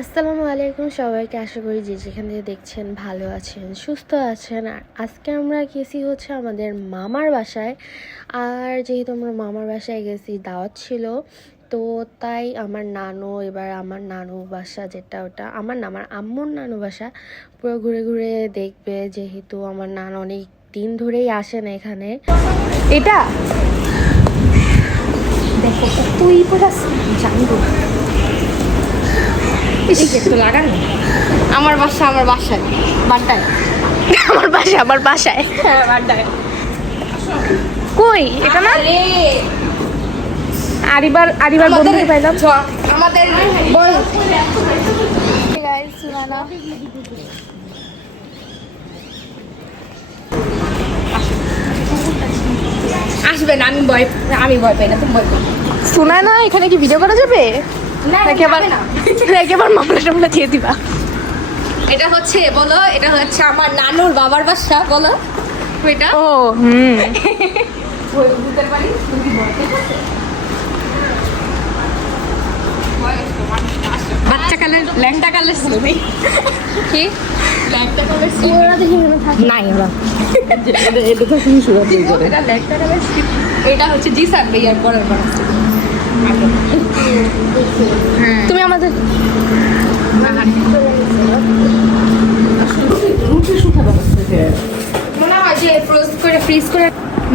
আসসালামু আলাইকুম সবাইকে। আশা করি যে যেখান থেকে দেখছেন ভালো আছেন, সুস্থ আছেন। আর আজকে আমরা গেছি হচ্ছে আমাদের মামার বাসায়। আর যেহেতু আমরা মামার বাসায় গেছি, দাওয়াত ছিল, তো তাই আমার নানু বাসা যেটা, ওটা আমার না, আমার আম্মুর নানু বাসা পুরো ঘুরে ঘুরে দেখবে, যেহেতু আমার নানু অনেক দিন ধরেই আসে না এখানে। এটা দেখো তুই পুরো জানবো লাগানো। আমার বাসায় বাড্ডায় আমার বাসায় বাড্ডায় কই এটা না আরিবার বন্ধু পাইলাম আমাদের বল আসবে না। আমি ভয় পাই না, তুমি ভয় পাই। শোনায় না এখানে কি ভিডিও করা যাবে? একেবারে মামলা টামলা দিয়ে দিবা। এটা হচ্ছে বলো, এটা হচ্ছে আমার নানুর বাবার বাসা। বলো এটা। ও বাচ্চা কালের ল্যাংটা কালের ছিল কি ল্যাংটা কালের নাই ওরা এটা তো শুরু শুরু করে এটা ল্যাংটা কালের। এটা হচ্ছে জি স্যার ইয়ার পরের বার। তুমি আমাদের মনে হয় যে ফ্রিজ করে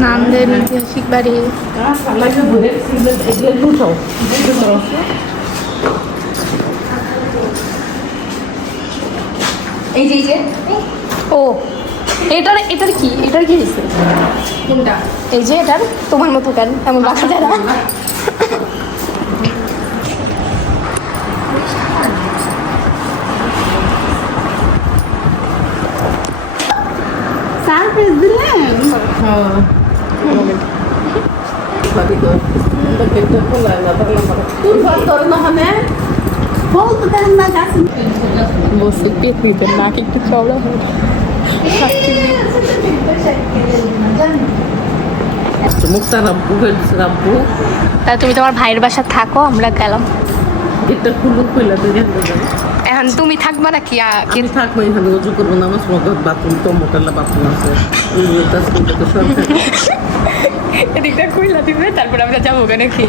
নামদের ঐতিহাসিক বাড়ি। এই যে ও এটার কি হয়েছে? কোনটা? এই যে এটার তোমার মতো কেন এমন বাঁকা যায় না? সারপ্রাইজ দিলেন? বসে কেক নিতেন না, একটু চওড়া হয়। তুমি তোমার ভাইয়ের বাসা থাকো, আমরা গেলাম। এখন তুমি থাকবা নাকি? থাকবো এখানে, উজু করবো, নামাজ পড়বো, বাথরুম তো মোটালা বাথরুম আছে। এদিকটা খুইলা দিবে, তারপর আমরা যাবো নাকি?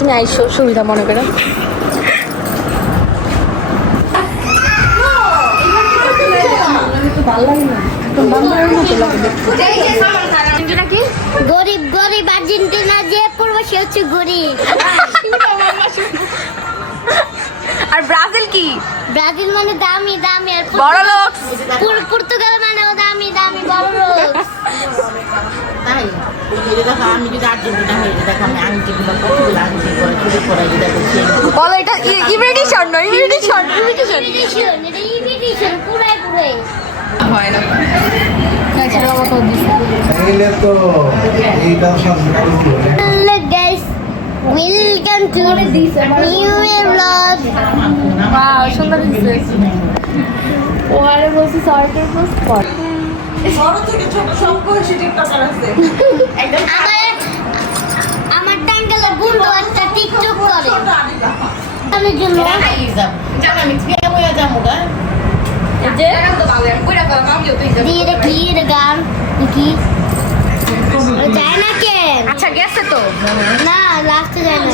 তুমি আইসো, সুবিধা মনে করো। গরিব গরিব আর্জেন্টিনা যে পড়বে সে হচ্ছে গরিব। আর ব্রাজিল কি? ব্রাজিল মানে দামি দামি, আর বড় লোক। পর্তুগাল মানে দামি দামি বড় লোক। তাই আমি যদি আর্জেন্টিনা হয়ে যাই, দেখো আমি আংটি কিংবা কতগুলো আংটি করে চুরি করাই দেখো। বলো এটা ইমিটেশন নয়, ইমিটেশন পুরাই পুরাই হয় না। Look guys, welcome to new vlog. Wow, সুন্দর দিছে। ওয়ারে বলছি সরকার পোস্ট কর। আমার টাঙ্গালে বন্ধু একটা টিকটক করে। আমি জন্য দিয়ে কি রে গান কি যায় না কেন? আচ্ছা গেছে তো না, লাস্টে যায় না।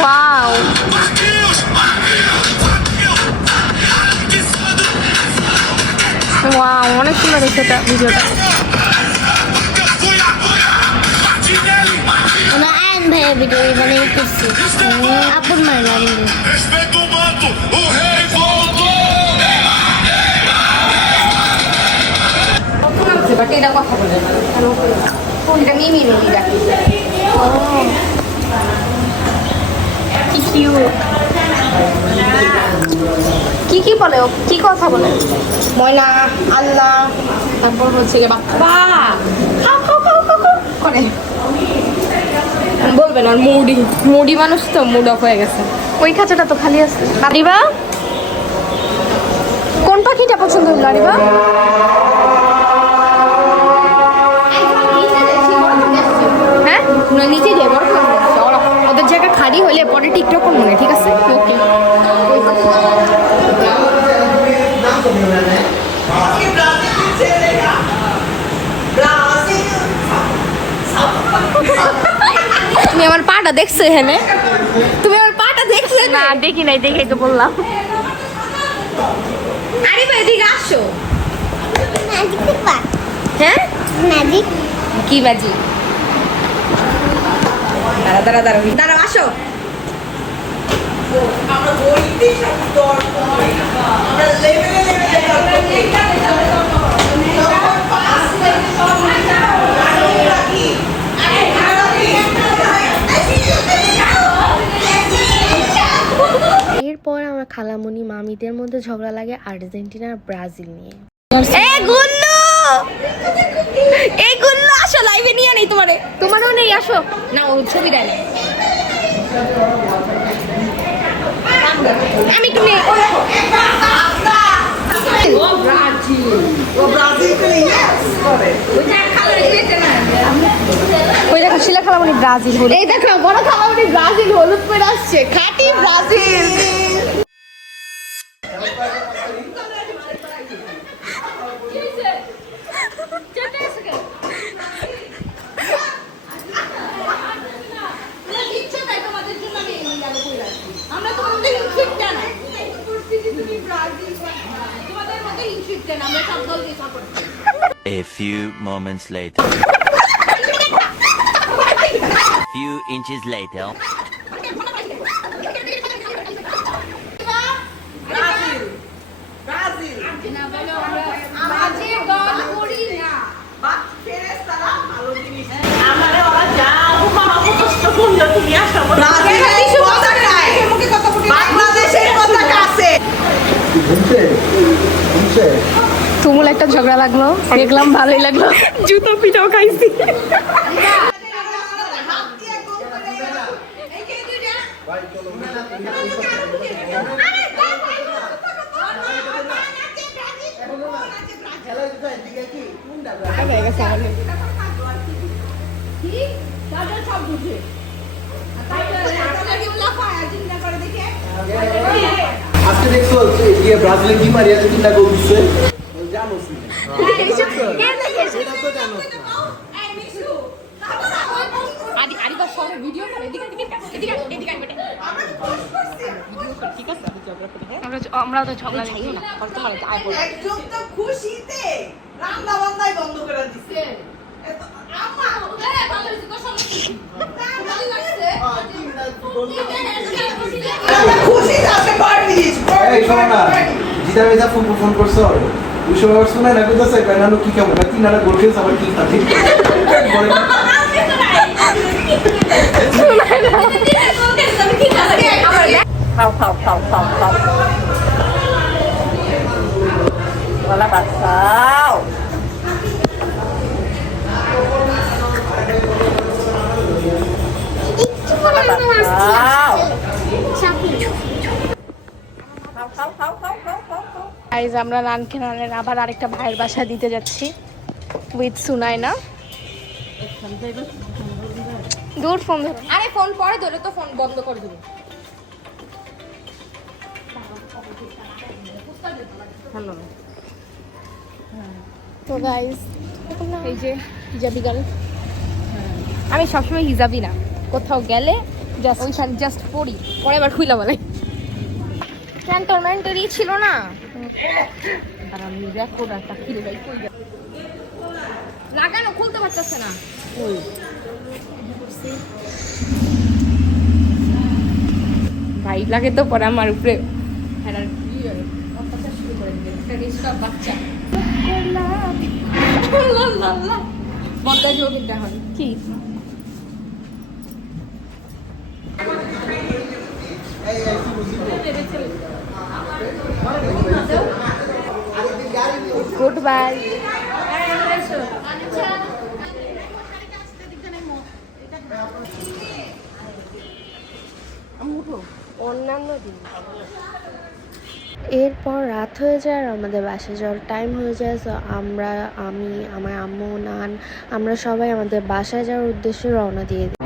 ওয়াও, ওয়াও, অনেক সুন্দর হয়েছে এটা ভিডিওটা। না আইন ভাই ভিডিও মানে করছি আপন মানে না কিন্তু Respeita o manto, o rei voltou! But এটা কথা বলে না, এটা মিমি ডাকি। কি কিউট। কি বলে ও? কি কথা বলে? ময়না, আল্লাহ, তারপর হচ্ছে বাবা করে বলবে না। মুডি মানুষ তো, মুড অফ হয়ে গেছে। ওই খাঁচাটা তো খালি আছে। দিবা কোন পাখিটা পছন্দ হলো আরিবা? হ্যাঁ না নিচে যাই বড় ওদের জায়গা খালি হলে পরে টিকটক করবো না, ঠিক আছে? ওকে তুমি আমার পাটা দেখছো এখানে? তুমি আমার পাটা দেখছো? না দেখি নাই, দেখেই তো বললাম। আরিবা এদিকে আসো। ম্যাজিক দেখবা? হ্যাঁ ম্যাজিক কি বাজি? দাঁড়াও আসো। এরপর আমার খালামণি মামিদের মধ্যে ঝগড়া লাগে আর্জেন্টিনা আর ব্রাজিল নিয়ে। এই গুল্লু আসো, লাইভে নিয়ে নেই তোমারও নেই, আসো না। ও ছবি দেয় না, আমি একটু নেই। ওই দেখো শিলা খালামণি ব্রাজিল হলুদ। এই দেখো বড় খালামণি ব্রাজিল হলুদ পরে আসছে, খাঁটি Brazil. A few moments later. Few inches later. তুমুল একটা ঝগড়া লাগলো, দেখলাম ভালোই লাগলো। জুতো পিঠাও খাইছি। আজকে দেখছো যে ব্রাজিলের টিম আর আর্জেন্টিনা গোল দিচ্ছে, জানো কি? আমরা তো ঝগড়া দেখি না, একজন তো খুশিতে রান্না বান্নাই বন্ধ করে দিচ্ছে। খুশি আছে পারবিস। এই শোনো না, জিদা মেজা ফোন করছো, ওই সময় আবার শোনায় না কইতাছে কাইনানো কি কেমন না, তিনারা গোল খেলছে আবার কি থাকে বলে খাও বলা বাচ্চাও গাইজ আমরা নানকেনানের আবার আরেকটা ভাইয়ের বাসা দিতে যাচ্ছি উইথ সুনাইনা। দূর ফোন ধরো, আরে ফোন পরে ধরে তো, ফোন বন্ধ করে দিবি। তো গাইজ এই যে হিজাবি গার্ল, আমি সবসময় হিজাবি না, কোথাও গেলে জাস্ট পড়ি, পরে আবার খুইলা বলে ক্যান্টনমেন্টেরই ছিল না। আর আমি রেকর্ডারটা কিনে যাই, লাগানো খুলতে পারতেছে না। ভাই লাগে তো পরে আমার উপরে বাচ্চা বদলা যোগ এখন কি গুড বাই। অন্যান্য দিন এরপর রাত হয়ে যায় আর আমাদের বাসায় যাওয়ার টাইম হয়ে যায়। সো আমি আমার আম্মু নান আমরা সবাই আমাদের বাসায় যাওয়ার উদ্দেশ্যে রওনা দিয়ে দিই।